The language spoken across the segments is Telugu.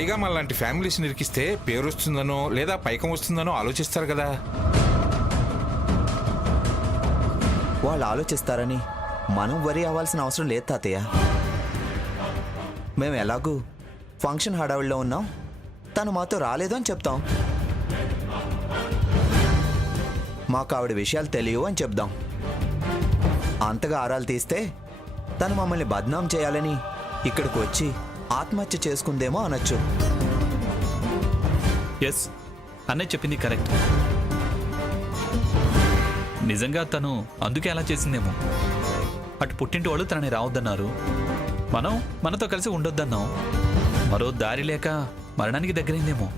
పైగా మనలాంటి ఫ్యామిలీస్ నిరికిస్తే పేరు వస్తుందనో లేదా పైకం వస్తుందనో ఆలోచిస్తారు కదా. వాళ్ళు ఆలోచిస్తారని మనం వరి అవ్వాల్సిన అవసరం లేదు తాతయ్య. మేము ఎలాగూ ఫంక్షన్ హడావిడిలో ఉన్నాం, తను మాతో రాలేదు అని చెప్తాం. మాకు ఆవిడ విషయాలు తెలియవు అని చెప్దాం. అంతగా ఆరాలు తీస్తే తను మమ్మల్ని బద్నాం చేయాలని ఇక్కడికి వచ్చి ఆత్మహత్య చేసుకుందేమో అనొచ్చు. ఎస్, అన్నయ్య చెప్పింది కరెక్ట్. నిజంగా తను అందుకే అలా చేసిందేమో. అటు పుట్టింటి వాళ్ళు తనని రావద్దన్నారు, మనం మనతో కలిసి ఉండొద్దన్నాం. మరో దారి లేక మరణానికి దగ్గరైందేమో.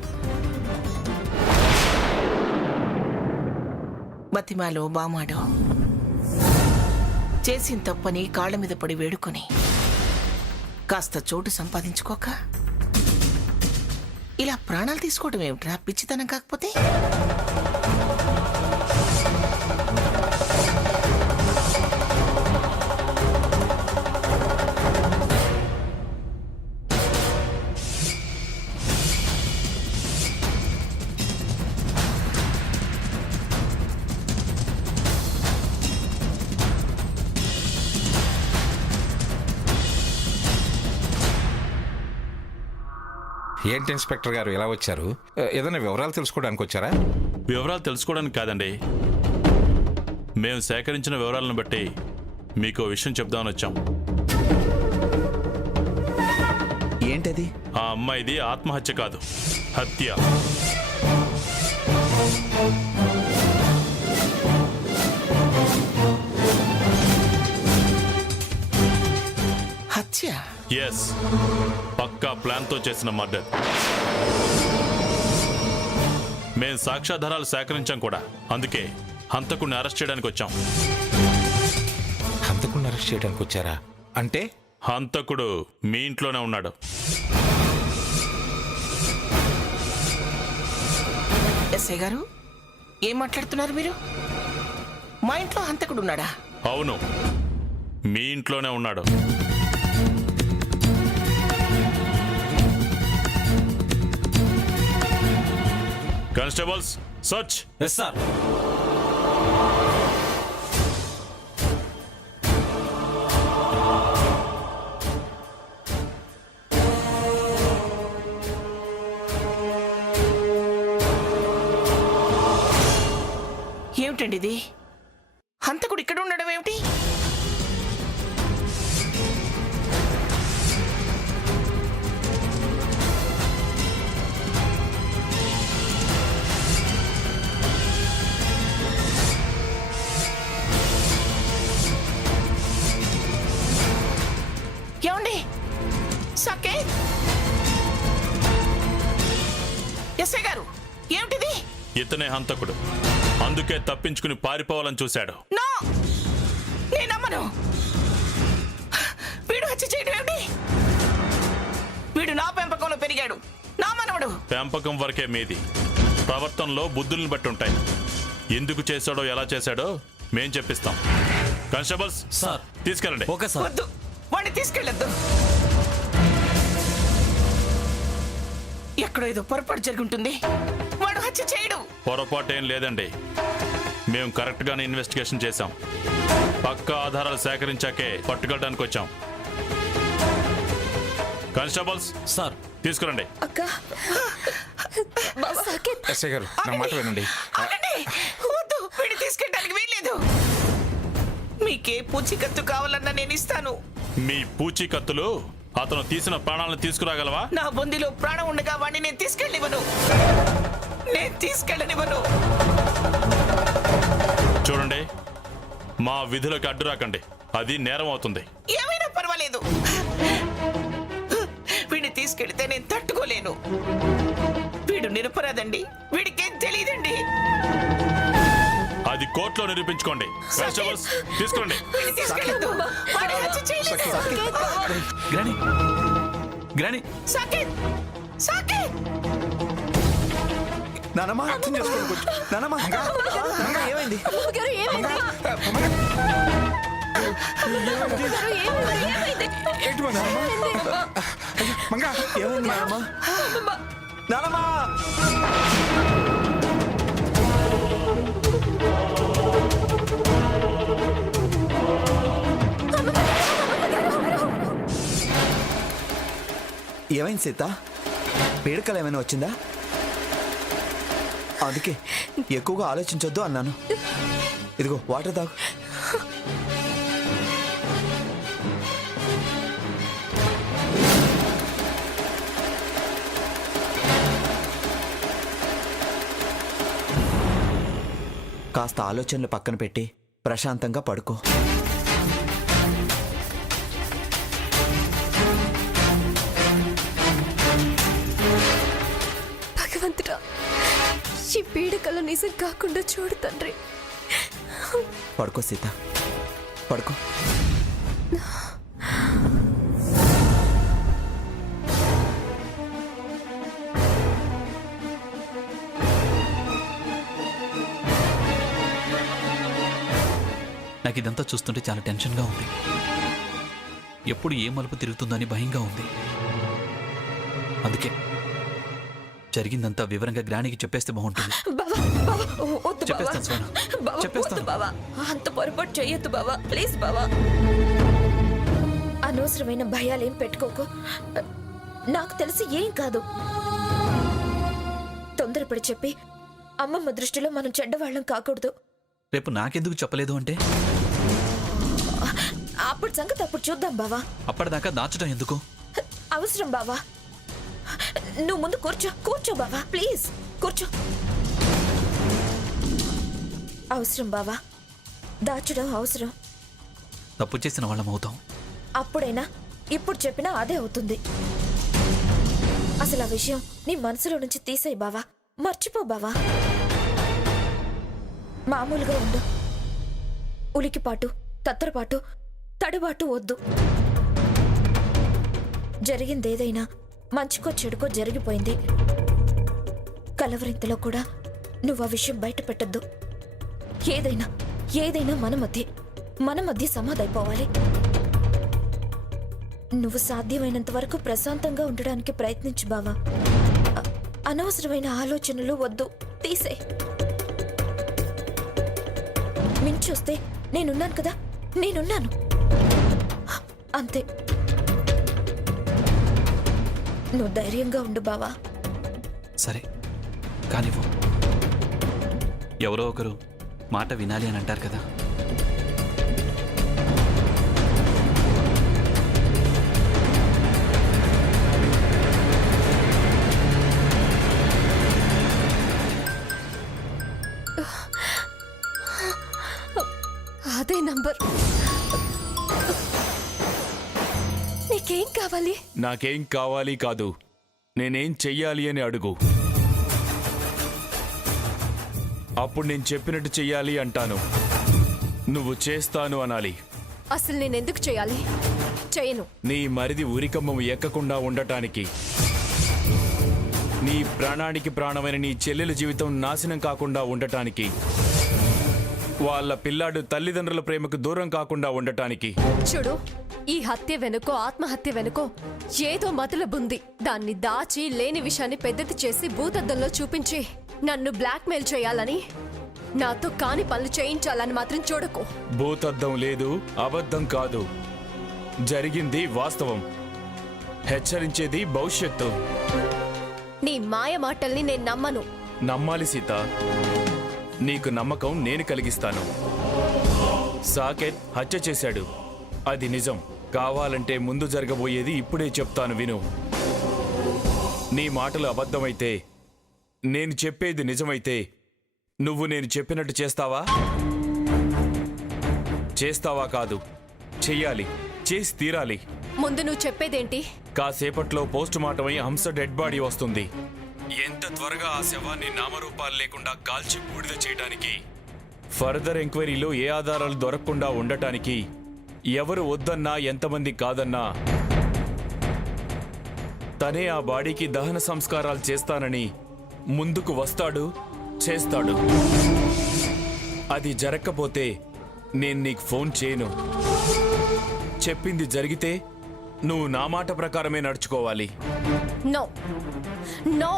బతిమాలో బామాడో చేసిన తప్పని కాళ్ళ మీద పడి వేడుకొని కాస్త చోటు సంపాదించుకోక ఇలా ప్రాణాలు తీసుకోవడం ఏమిట్రా పిచ్చితనం కాకపోతే? ఏంటి ఇన్స్పెక్టర్ గారు ఎలా వచ్చారు? ఏదైనా వివరాలు తెలుసుకోవడానికి వచ్చారా? వివరాలు తెలుసుకోవడానికి కాదండి, మేము సేకరించిన వివరాలను బట్టి మీకు విషయం చెప్దామని వచ్చాం. ఏంటది? ఆ అమ్మాయిది ఆత్మహత్య కాదు, హత్య. హత్య? ఎస్, పక్కా ప్లాన్తో చేసిన మర్డర్. మేం సాక్ష్యాధారాలు సేకరించాం కూడా, అందుకే హంతకుడిని అరెస్ట్ చేయడానికి వచ్చాం. హంతకుడిని అరెస్ట్ చేయడానికి వచ్చారా? అంటే హంతకుడు మీ ఇంట్లోనే ఉన్నాడు. ఎస్ఐ గారు, ఏం మాట్లాడుతున్నారు మీరు? మా ఇంట్లో హంతకుడు ఉన్నాడా? అవును, మీ ఇంట్లోనే ఉన్నాడు. Constables, search. Yes sir. ఏమిటండి ఇది? హంతకుడు ఇక్కడ ఉండడం ఏమిటి? ఏమండి? సాకేత్, ఎస్ఐ గారు, ఏమిటిది? ఇతనే హంతకుడు, అందుకే తప్పించుకుని పారిపోవాలని చూశాడు. నో, నేను నమ్మను. వీడు హత్య చేయడం ఏమిటి? వీడు నా పెంపకంలో పెరిగాడు, నా మనవడు. పెంపకం వరకే మీది, ప్రవర్తనలో బుద్ధుల్ని బట్టి ఉంటాయి. ఎందుకు చేశాడో ఎలా చేశాడో మేం చెప్పిస్తాం. కానిస్టేబుల్స్ సార్, తీసుకెళ్ళండి. Okay sir. వద్దు, వాడిని తీసుకెళ్ళొద్దు. ఎక్కడో ఏదో పొరపాటు జరుగుంటుంది. వాడు హత్య చేయడు. పొరపాటు ఏం లేదండి, మేము కరెక్ట్ గానే ఇన్వెస్టిగేషన్ చేశాం. పక్కా ఆధారాలు సేకరించాకే పట్టుకెళ్ళడానికి వచ్చాం. కానిస్టేబుల్స్ సార్, తీసుకురండి. ఎస్ఐ గారు నా మాట వినండి. ఆగండి. వద్దు, వీడిని తీసుకెళ్ళడానికి వీల్లేదు. మీకే పూచికత్తు కావాలన్నా నేను ఇస్తాను. మీ పూచీకత్తులు అతను తీసిన ప్రాణాలను తీసుకురాగలవా? నా బొందిలో ప్రాణం ఉండగా వాడిని నేను తీసుకెళ్ళనివ్వను. నేను తీసుకెళ్ళనివ్వను. చూడండి, మా విధులకు అడ్డు రాకండి, అది నేరం అవుతుంది. ఏమైనా పర్వాలేదు, వీడిని తీసుకెళ్తే నేను తట్టుకోలేను. వీడు నిరపరాధండి, వీడికేం తెలియదండి. అది కోర్టులో నిరూపించుకోండి. కానిస్టేబుల్స్ తీసుకోండి. వీడిని తీసుకెళ్ళొద్దు. వాడు హత్య చేయలేదు. గ్రాని, గ్రాని. సాకేత్, సాకేత్. నానమ్మ, అర్థం చేసుకోండి. నానమ్మ, ఏమైంది? ఏంటి మా నాన్న? మంగా ఏమైంది నానమ్మా? నానమ్మా! ఏమైంది సీత? పీడకలు ఏమైనా వచ్చిందా? అందుకే ఎక్కువగా ఆలోచించొద్దు అన్నాను. ఇదిగో వాటర్ తాగు. కాస్త ఆలోచనలు పక్కన పెట్టి ప్రశాంతంగా పడుకో. భగవంతుడా, ఈ పీడకల నిజం కాకుండా చూడు తండ్రి. పడుకో సీత, పడుకో. నాకు ఇదంతా చూస్తుంటే చాలా టెన్షన్గా ఉంది. ఎప్పుడు ఏ మలుపు తిరుగుతుందని భయంగా ఉంది. అందుకే జరిగిందంతా వివరంగా గ్రానికి చెప్పేస్తే బాగుంటుంది. బావా, బావా, వద్దు బావా. చెప్పేస్తాను స్వనా, బావా, చెప్పేస్తాను. వద్దు బావా, అంత పొరపాటు చెయ్యొద్దు బావా, ప్లీజ్ బావా. అనవసరమైన భయాలేం పెట్టుకోకు. నాకు తెలిసి ఏం కాదు. తొందరపడి చెప్పి అమ్మమ్మ దృష్టిలో మనం చెడ్డవాళ్ళం కాకూడదు. రేపు నాకెందుకు చెప్పలేదు అంటే అప్పుడు సంగతి అప్పుడు చూద్దాం బావా. అప్పటిదాకా దాచడం ఎందుకు? అవసరం బావా. నువ్వు ముందు కూర్చో, కూర్చో బావా, ప్లీజ్ కూర్చో. అవసరం బావా, దాచడం అవసరం. తప్పు చేసిన వాళ్ళం అవుతాం. అప్పుడైనా ఇప్పుడు చెప్పినా అదే అవుతుంది. అసలు ఆ విషయం నీ మనసులో నుంచి తీసేయి బావా, మర్చిపో బావా. మామూలుగా ఉండు. ఉలికిపాటు, తత్తరపాటు, తడుబాటు వద్దు. జరిగిందేదైనా మంచికో చెడుకో జరిగిపోయింది. కలవరింతలో కూడా నువ్వు ఆ విషయం బయట పెట్టద్దు. ఏదైనా మన మధ్య సమాధైపోవాలి. నువ్వు సాధ్యమైనంత వరకు ప్రశాంతంగా ఉండడానికి ప్రయత్నించు బావా. అనవసరమైన ఆలోచనలు వద్దు, తీసే. మించొస్తే నేనున్నాను కదా, నేనున్నాను అంతే. నువ్వు ధైర్యంగా ఉండు బావా. సరే కానివ్వు. ఎవరో ఒకరు మాట వినాలి అని అంటారు కదా. అదే నంబర్. నీకేం కావాలి? నాకేం కావాలి కాదు, నేనేం చెయ్యాలి అని అడుగు. అప్పుడు నేను చెప్పినట్టు చెయ్యాలి అంటాను, నువ్వు చేస్తాను అనాలి. అసలు నేను ఎందుకు చేయాలి? చేయను. నీ మరిది ఉరికమ్మం ఎక్కకుండా ఉండటానికి, నీ ప్రాణానికి ప్రాణమైన నీ చెల్లెల జీవితం నాశనం కాకుండా ఉండటానికి, వాళ్ళ పిల్లాడు తల్లిదండ్రుల ప్రేమకు దూరం కాకుండా ఉండటానికి. చూడు, ఈ హత్య వెనుకో ఆత్మహత్య వెనుకో ఏదో మతలబుంది. దాన్ని దాచి లేని విషయాన్ని పెద్దది చేసి భూతద్దంలో చూపించి నన్ను బ్లాక్మెయిల్ చేయాలని, నాతో కాని పనులు చేయించాలని మాత్రం చూడకు. భూతద్దం లేదు, అబద్ధం కాదు, జరిగింది వాస్తవం. హెచ్చరించేది భవిష్యత్తు. నీ మాయ మాటల్ని నేను నమ్మను. నమ్మాలి సీత, నీకు నమ్మకం నేను కలిగిస్తాను. సాకేత్ హత్య చేశాడు, అది నిజం. కావాలంటే ముందు జరగబోయేది ఇప్పుడే చెప్తాను విను. నీ మాటలు అబద్ధమైతే, నేను చెప్పేది నిజమైతే, నువ్వు నేను చెప్పినట్టు చేస్తావా? చేస్తావా? కాదు, చెయ్యాలి, చేసి తీరాలి. ముందు నువ్వు చెప్పేదేంటి? కాసేపట్లో పోస్ట్ మార్టం అయి హంస డెడ్ బాడీ వస్తుంది. ఎంత త్వరగా ఆ శవాన్ని నామరూపాలు లేకుండా కాల్చి బూడిద చేయడానికి, ఫర్దర్ ఎంక్వైరీలో ఏ ఆధారాలు దొరకకుండా ఉండటానికి, ఎవరు వద్దన్నా ఎంతమంది కాదన్నా తనే ఆ బాడీకి దహన సంస్కారాలు చేస్తానని ముందుకు వస్తాడు, చేస్తాడు. అది జరగకపోతే నేను నీకు ఫోన్ చేయను. చెప్పింది జరిగితే నువ్వు నా మాట ప్రకారమే నడుచుకోవాలి. నో నో,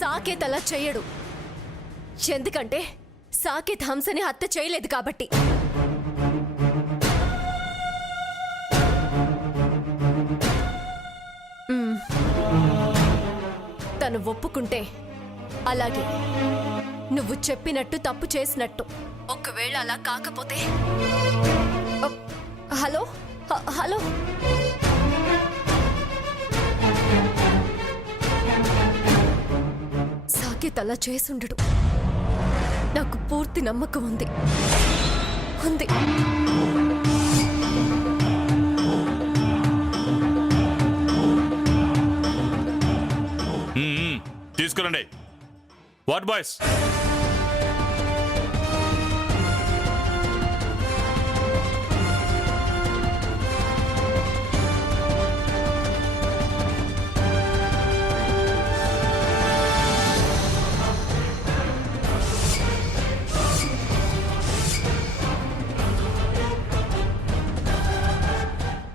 సాకేత్ అలా చెయ్యడు. ఎందుకంటే సాకేత్ హంసని హత్య చేయలేదు కాబట్టి. తను ఒప్పుకుంటే అలాగే, నువ్వు చెప్పినట్టు తప్పు చేసినట్టు. ఒకవేళ అలా కాకపోతే హలో హలో, సాకేత్ అలా చేసుండడు. నాకు పూర్తి నమ్మకం ఉంది. తీసుకురండి. What boys?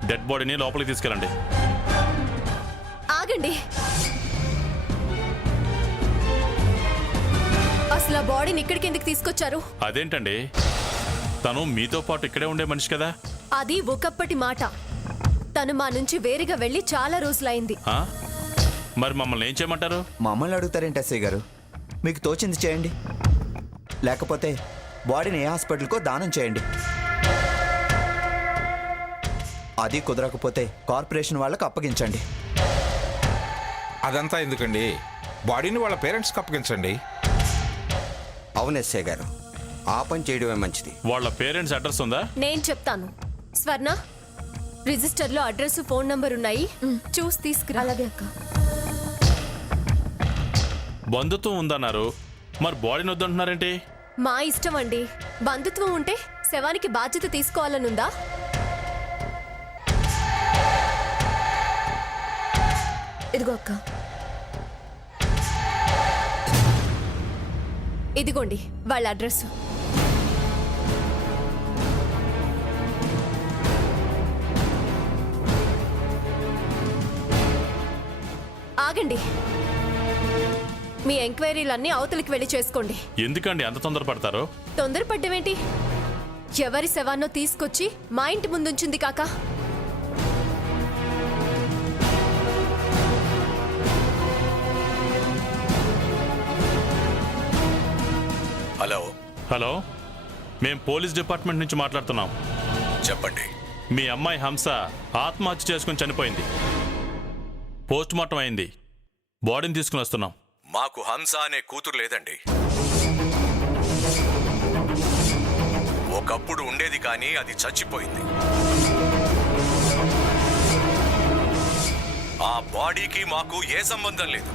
డెడ్ బాడీని లోపలికి తీసుకెళ్ళండి. ఆగండి. అసలు ఆ బాడీని ఇక్కడికి ఎందుకు తీసుకొచ్చారు? అదేంటండి, తను మీతో పాటు ఇక్కడే ఉండే మనిషి కదా. అది ఒకప్పటి మాట. తను మా నుంచి వేరుగా వెళ్ళి చాలా రోజులైంది. ఆ? మరి మమ్మల్ని ఏం చేయమంటారు? మమ్మల్ని అడుగుతారేంటి ఎస్ఐ గారు? మీకు తోచింది చేయండి, లేకపోతే బాడీని ఏ హాస్పిటల్కో దానం చేయండి. అది కుదరకపోతే కార్పొరేషన్ వాళ్ళకు అప్పగించండి. అదంతా ఎందుకండి, బాడీని వాళ్ళ పేరెంట్స్కి అప్పగించండి. అవును ఎస్ఐ గారు, ఆ పని చేయడమే మంచిది. వాళ్ళ పేరెంట్స్ అడ్రస్ ఉందా? నేను చెప్తాను. స్వర్ణ, రిజిస్టర్లో అడ్రస్, ఫోన్ నంబర్ ఉన్నాయి, చూసి తీసుకురా. అలాగే అక్క. బంధుత్వం ఉందన్నారు, మరి బాడీని వద్దంటున్నారేంటి? మా ఇష్టం అండి. బంధుత్వం ఉంటే శవానికి బాధ్యత తీసుకోవాలనుందా? ఇదిగో అక్క. ఇదిగోండి వాళ్ళ అడ్రస్. ఆగండి. మీ ఎంక్వైరీలన్నీ అవతలికి వెళ్ళి చేసుకోండి. ఎందుకండి అంత తొందరపడతారు? తొందరపడ్డమేంటి? ఎవరి శవాన్నో తీసుకొచ్చి మా ఇంటి ముందుంచింది కాక. హలో హలో, మేం పోలీస్ డిపార్ట్మెంట్ నుంచి మాట్లాడుతున్నాం. చెప్పండి. మీ అమ్మాయి హంస ఆత్మహత్య చేసుకుని చనిపోయింది. పోస్ట్ మార్టం అయింది. బాడీని తీసుకుని వస్తున్నాం. మాకు హంస అనే కూతురు లేదండి. ఒకప్పుడు ఉండేది కానీ అది చచ్చిపోయింది. ఆ బాడీకి మాకు ఏ సంబంధం లేదు.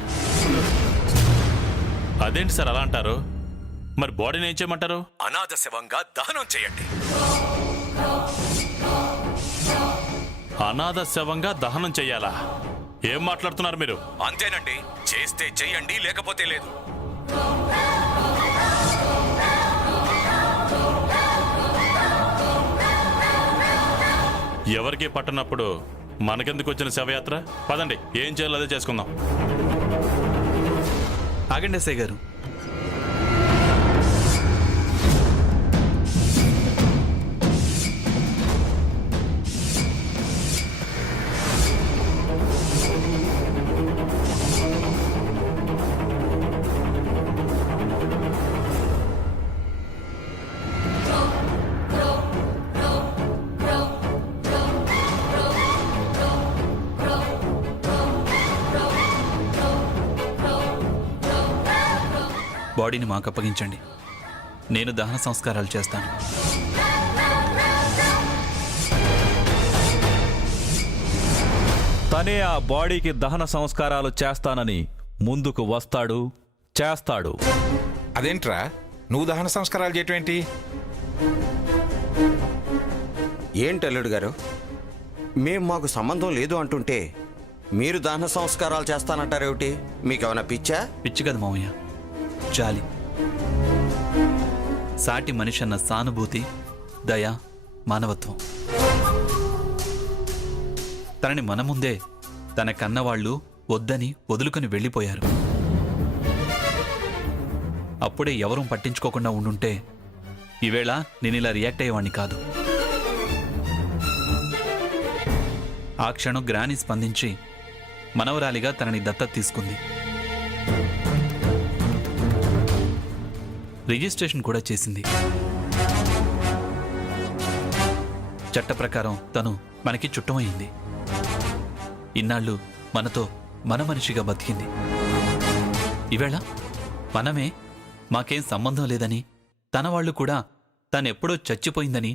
అదేంటి సార్ అలా అంటారు? మరి బాడీని ఏం చేయమంటారు? అనాథ శవంగా దహనం చేయండి. అనాథ శవంగా దహనం చెయ్యాలా? ఏం మాట్లాడుతున్నారు మీరు? అంతేనండి, చేస్తే చెయ్యండి, లేకపోతే లేదు. ఎవరికి పట్టనప్పుడు మనకెందుకు వచ్చిన శవయాత్ర? పదండి, ఏం చేయాలో అదే చేసుకుందాం. ఆగండి ఎస్ఐ గారు. బాడీని మాకు అప్పగించండి. నేను దహన సంస్కారాలు చేస్తాను. తనే ఆ బాడీకి దహన సంస్కారాలు చేస్తానని ముందుకు వస్తాడు, చేస్తాడు. అదేంట్రా, నువ్వు దహన సంస్కారాలు చేయటం ఏంటి? ఏంటి అల్లుడు గారు, మాకు సంబంధం లేదు అంటుంటే మీరు దహన సంస్కారాలు చేస్తానంటారేమిటి? మీకేమైనా పిచ్చా? పిచ్చి కదా మామయ్య, జాలి. సాటి మనిషి అన్న సానుభూతి, దయ, మానవత్వం. తనని మన ముందే తన కన్నవాళ్ళు వద్దని వదులుకొని వెళ్ళిపోయారు. అప్పుడే ఎవరూ పట్టించుకోకుండా ఉండుంటే ఈవేళ నేనిలా రియాక్ట్ అయ్యేవాణ్ణి కాదు. ఆ క్షణం గ్రాని స్పందించి మనవరాలిగా తనని దత్తత తీసుకుంది. రిజిస్ట్రేషన్ కూడా చేసింది. చట్ట ప్రకారం తను మనకి చుట్టమైంది. ఇన్నాళ్ళు మనతో మన మనిషిగా బతికింది. ఈవేళ మనమే మాకేం సంబంధం లేదని, తన వాళ్ళు కూడా తనెప్పుడో చచ్చిపోయిందని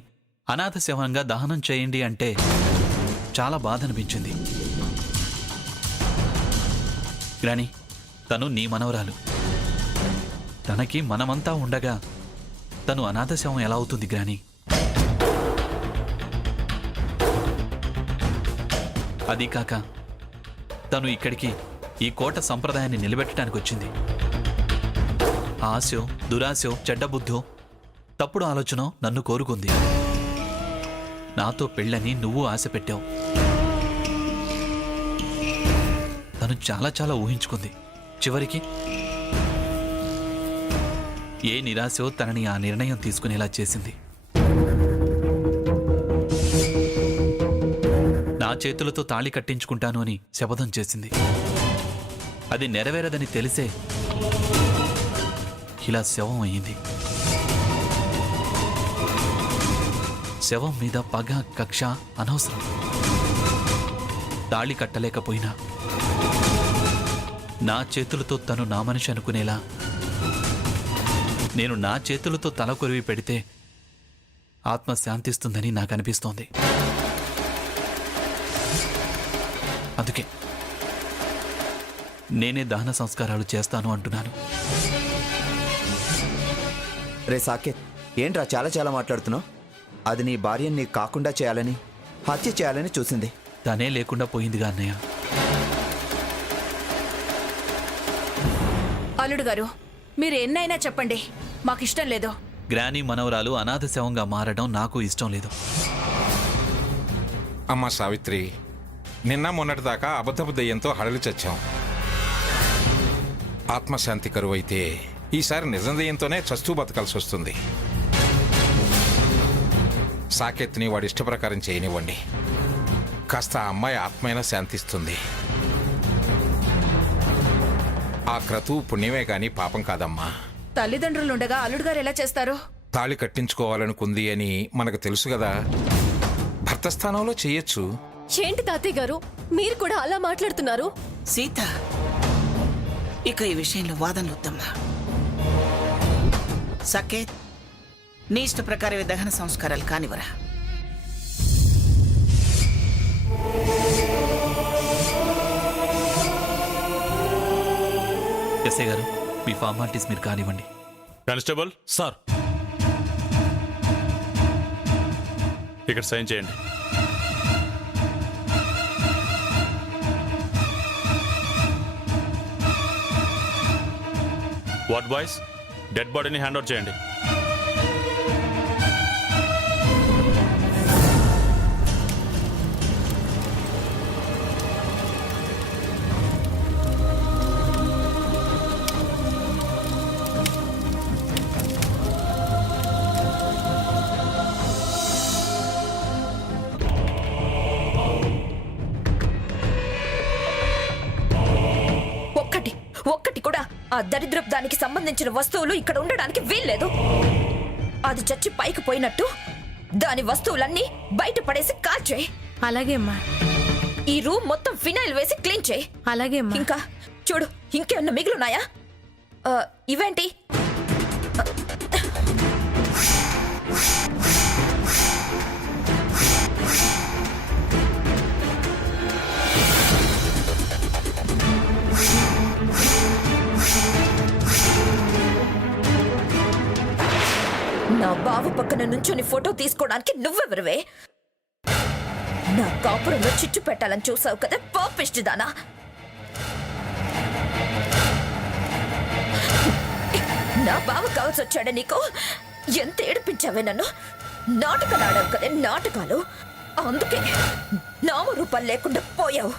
అనాథ శవంగా దహనం చేయండి అంటే చాలా బాధ అనిపించింది. గ్రాని, తను నీ మనవరాలు. తనకి మనమంతా ఉండగా తను అనాథ శవం ఎలా అవుతుంది గ్రాని? అది కాక తను ఇక్కడికి ఈ కోట సంప్రదాయాన్ని నిలబెట్టడానికి వచ్చింది. ఆశో, దురాశో, చెడ్డ బుద్ధో, తప్పుడు ఆలోచన నన్ను కోరుకుంది. నాతో పెళ్ళని నువ్వు ఆశ పెట్టావు. తను చాలా చాలా ఊహించుకుంది. చివరికి ఏ నిరాశో తనని ఆ నిర్ణయం తీసుకునేలా చేసింది. నా చేతులతో తాళి కట్టించుకుంటాను అని శపథం చేసింది. అది నెరవేరదని తెలిసే ఇలా శవం అయ్యింది. శవం మీద పగ, కక్ష అనవసరం. తాళి కట్టలేకపోయినా నా చేతులతో తను నా మనిషి అనుకునేలా నేను నా చేతులతో తల కొరివి పెడితే ఆత్మ శాంతిస్తుందని నాకు అనిపిస్తోంది. అందుకే నేనే దహన సంస్కారాలు చేస్తాను అంటున్నాను. రే సాకేత్, ఏంట్రా చాలా చాలా మాట్లాడుతున్నావు? అది నీ భార్యని నీకు కాకుండా చేయాలని, హత్య చేయాలని చూసింది. తనే లేకుండా పోయిందిగా అన్నయ్య. అల్లుడు గారు, మీరు ఎన్నైనా చెప్పండి, మాకిష్టం లేదు. గ్రాని మనవరాలు అనాథ శవంగా మారడం నాకు ఇష్టం లేదు. అమ్మా సావిత్రి, నిన్న మొన్నటిదాకా అబద్ధపు దయ్యంతో హడలి చచ్చాం. ఆత్మశాంతి కరువైతే ఈసారి నిజం దయ్యంతోనే చస్తూ బతకాల్సి వస్తుంది. సాకేత్ని వాడి ఇష్ట ప్రకారం చేయనివ్వండి. కాస్త ఆ అమ్మాయి ఆత్మైనా శాంతిస్తుంది. ఆ క్రతువు పుణ్యమే కాని పాపం కాదమ్మా. తల్లిదండ్రులుండగా అల్లుడు గారు ఎలా చేస్తారు? తాళి కట్టించుకోవాలనుకుంది అని మనకు తెలుసు కదా, భర్త స్థానంలో చెయ్యొచ్చు. ఏంటి తాతయ్య గారు, మీరు కూడా అలా మాట్లాడుతున్నారు? సీత, ఇక ఈ విషయంలో వాదనలు వద్దమ్మా. సకేత్, నీ ఇష్ట ప్రకారమే దహన సంస్కారాలు కానివరా. ఎస్ఐ గారు, మీ ఫార్మాలిటీస్ మీరు కానివ్వండి. Constable sir. ఇక్కడ సైన్ చేయండి. వార్డ్ బాయ్స్, డెడ్ బాడీని హ్యాండ్ ఓవర్ చేయండి. ఒక్కటి కూడా ఆ దరిద్రపు దానికి సంబంధించిన వస్తువులు ఇక్కడ ఉండడానికి వీల్లేదు. అది చచ్చి పైకి పోయినట్టు దాని వస్తువులన్నీ బయట పడేసి కాల్చేయి. అలాగే అమ్మా. ఈ రూమ్ మొత్తం ఫినాయిల్ వేసి క్లీన్ చేయి. అలాగే అమ్మా. ఇంకా చూడు, ఇంకేమన్నా మిగిలినాయా? ఇవేంటి? నా బావు పక్కన నుంచొని ఫోటో తీసుకోవడానికి నువ్వెవరివే? నా కాపురంలో చిచ్చు పెట్టాలని చూసావు కదా పాపిష్టిదానా. నా బావ కావాల్సి వచ్చాడే నీకు? ఎంత ఏడిపించావే నన్ను. నాటకాలు ఆడావు కదే నాటకాలు. అందుకే నామరూపాలు లేకుండా పోయావు